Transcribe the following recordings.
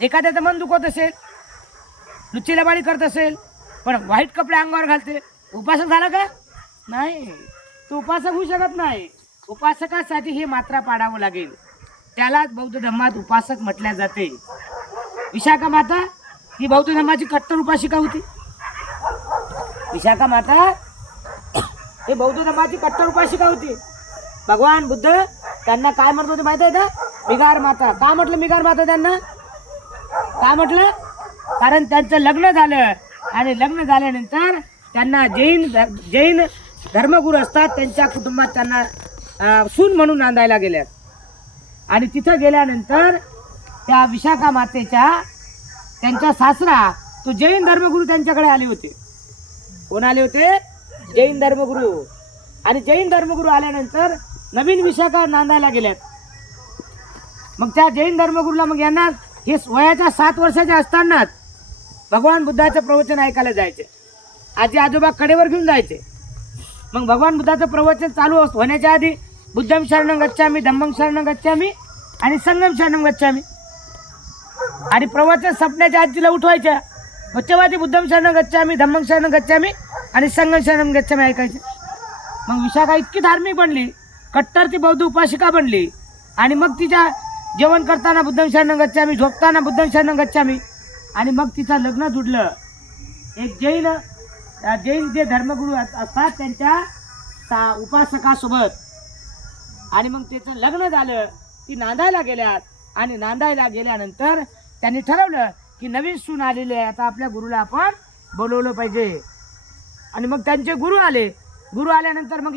एखाद्याचं मन दुखत असेल, लुच्चीलबाडी करत असेल, पण व्हाईट कपडे अंगावर घालते, उपासक झाला का? नाही, तो उपासक होऊ शकत नाही. उपासकासाठी हे मात्रा पाडावं लागेल. त्यालाच बौद्ध धर्मात उपासक म्हटल्या जाते. विशाखा माता ही बौद्ध धर्माची कट्टर उपासिका होती. विशाखा माता हे बौद्ध धर्माची कट्टर उपासिका होती. भगवान बुद्ध त्यांना काय म्हणत होते माहिती आहे का? मिगार माता. का म्हटलं मिगार माता त्यांना? का म्हटलं? कारण त्यांचं लग्न झालं आणि लग्न झाल्यानंतर त्यांना जैन धर्मगुरू असतात, त्यांच्या कुटुंबात त्यांना सून म्हणून नांदायला गेल्या. आणि तिथं गेल्यानंतर त्या विशाखा मातेच्या त्यांच्या सासरा तो जैन धर्मगुरू त्यांच्याकडे आले होते. कोण आले होते? जैन धर्मगुरू. आणि जैन धर्मगुरू आल्यानंतर नवीन विशाखा नांदायला गेल्यात. मग त्या जैन धर्मगुरूला मग यांना हे वयाच्या 7 वर्षाच्या असतानाच भगवान बुद्धाचं प्रवचन ऐकायला जायचे. आजी आजोबा कडेवर घेऊन जायचे. मग भगवान बुद्धाचं प्रवचन चालू होण्याच्या आधी बुद्धं शरणं गच्छामि, धम्मं शरणं गच्छामि आणि संघं शरणं गच्छामि. आणि प्रवचन संपण्याच्या आधी तिला उठवायच्या. मग तेव्हा ती बुद्धं शरणं गच्छामि, धम्मं शरणं गच्छामि आणि संघं शरणं गच्छामि ऐकायचे. मग विशाखा इतकी धार्मिक बनली, कट्टर ती बौद्ध उपासिका बनली. आणि मग तिच्या जेवण करताना बुद्धं शरणं गच्छामि, झोपताना बुद्धं शरणं गच्छामि. आणि मग तिचं लग्न जुडलं एक जैन जे धर्मगुरू असतात त्यांच्या उपासकासोबत. आणि मग त्याचं लग्न झालं. ती नांदायला गेल्यात. आणि नांदायला गेल्यानंतर त्यांनी ठरवलं की नवीन सून आलेली आहे, आता आपल्या गुरुला आपण बोलवलं पाहिजे. आणि मग त्यांचे गुरु आले. गुरु आल्यानंतर मग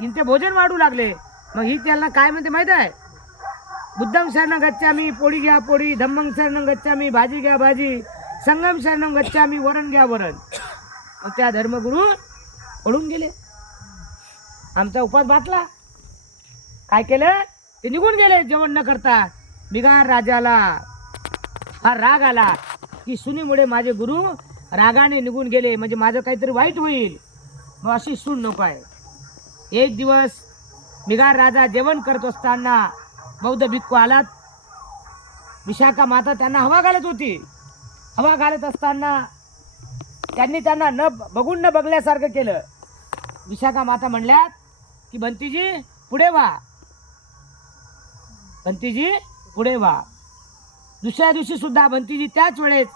हिंचे भोजन वाढू लागले. मग ही त्यांना काय म्हणते माहित आहे? बुद्धं शरणं गच्छामि, पोळी घ्या पोळी, धम्मं शरणं गच्छामि, भाजी घ्या भाजी, संघं शरणं गच्छामि, वरण घ्या वरण. मग त्या धर्मगुरू पळून गेले. आमचा उपास बाटला. काय केलं? ते निघून गेले जेवण न करता. बिगार राजाला हा राग आला की सुनीमुळे माझे गुरु रागाने निघून गेले, म्हणजे माझं काहीतरी वाईट होईल. मग अशी सून नको आहे. एक दिवस बिगार राजा जेवण करत असताना बौद्ध भिक्खू आलात. विशाखा माता त्यांना हवा घालत होती. हवा घालत असताना त्यांनी त्यांना न बघून न बघल्यासारखं केलं. विशाखा माता म्हणल्यात की बंतीजी पुढे व्हा, बंतीजी पुढे व्हा. दुसऱ्या दिवशी सुद्धा बंतीजी त्याच वेळेस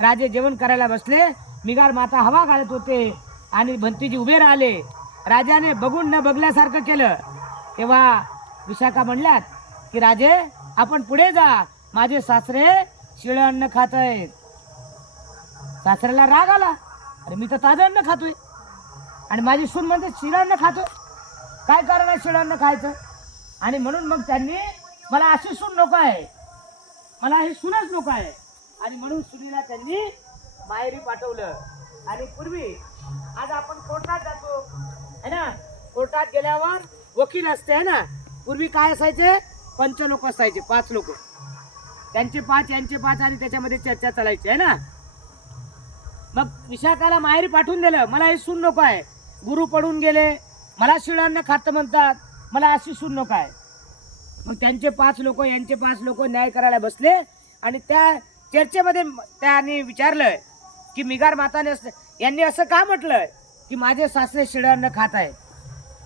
राजे जेवण करायला बसले. मिगार माता हवा घालत होते आणि बंतीजी उभे राहिले. राजाने बघून न बघल्यासारखं केलं. तेव्हा विशाखा म्हणल्यात की राजे आपण पुढे जा, माझे सासरे शिळं अन्न खात आहेत. सासऱ्याला राग आला, अरे मी तर ताजं अन्न खातोय आणि माझी सून म्हणते शिळं अन्न खातोय, काय कारण आहे शिळं अन्न खायचं? आणि म्हणून मग त्यांनी मला अशी सून नको आहे, मला हे सूनच नको आहे. आणि म्हणून सुनीला त्यांनी माहेरी पाठवलं. आणि पूर्वी आज आपण कोर्टात जातो है ना, कोर्टात गेल्यावर वकील असते है ना. पूर्वी काय असायचे? पंच लोक असायचे, 5 लोक, त्यांचे 5 यांचे 5 आणि त्याच्यामध्ये चर्चा चालायची है ना. मग विशाखाला माहेरी पाठवून दिलं, मला हे सून नको आहे. गुरु पडून गेले, मला शिळांना खातं म्हणतात, मला अशी सून नको आहे. मग त्यांचे 5 लोक यांचे 5 लोक न्याय करायला बसले. आणि त्या चर्चेमध्ये त्यांनी विचारलं की मिगार माताने यांनी असं का म्हटलं की माझे सासरे शिळांना खात आहे?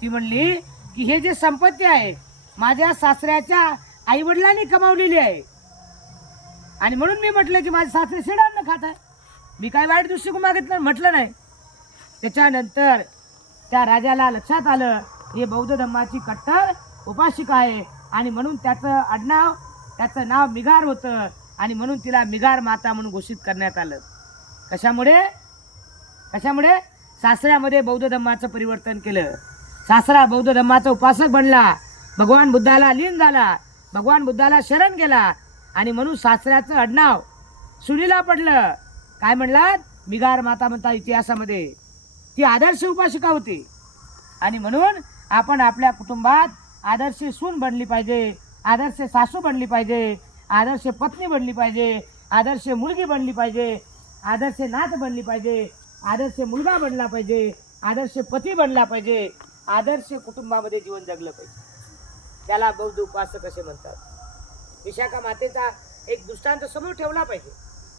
ती म्हणली की हे जे संपत्ती आहे माझ्या सासऱ्याच्या आईवडिलांनी कमावलेली आहे आणि म्हणून मी म्हटलं की माझे सासरे शिळांना खात आहे. मी काय वाईट दृष्टिकोन मागितलं म्हटलं नाही. त्याच्यानंतर त्या राजाला लक्षात आलं हे बौद्ध धर्माची कट्टर उपासिका आहे आणि म्हणून त्याचं नाव मिगार होतं आणि म्हणून तिला मिगार माता म्हणून घोषित करण्यात आलं. कशामुळे? सासऱ्यामध्ये बौद्ध धर्माचं परिवर्तन केलं. सासरा बौद्ध धर्माचा उपासक बनला, भगवान बुद्धाला लीन झाला, भगवान बुद्धाला शरण गेला आणि म्हणून सासऱ्याचं आडनाव सुनीला पडलं. काय म्हणलात? मिगार माता म्हणता इतिहासामध्ये. ती आदर्श उपासिका होती. आणि म्हणून आपण आपल्या कुटुंबात आदर्श सून बनली पाहिजे, आदर्श सासू बनली पाहिजे, आदर्श पत्नी बनली पाहिजे, आदर्श मुलगी बनली पाहिजे, आदर्श नात बनली पाहिजे, आदर्श मुलगा बनला पाहिजे, आदर्श पती बनला पाहिजे, आदर्श कुटुंबामध्ये जीवन जगलं पाहिजे. त्याला बौद्ध उपासक असे म्हणतात. विशाखा मातेचा एक दृष्टांत समोर ठेवला पाहिजे.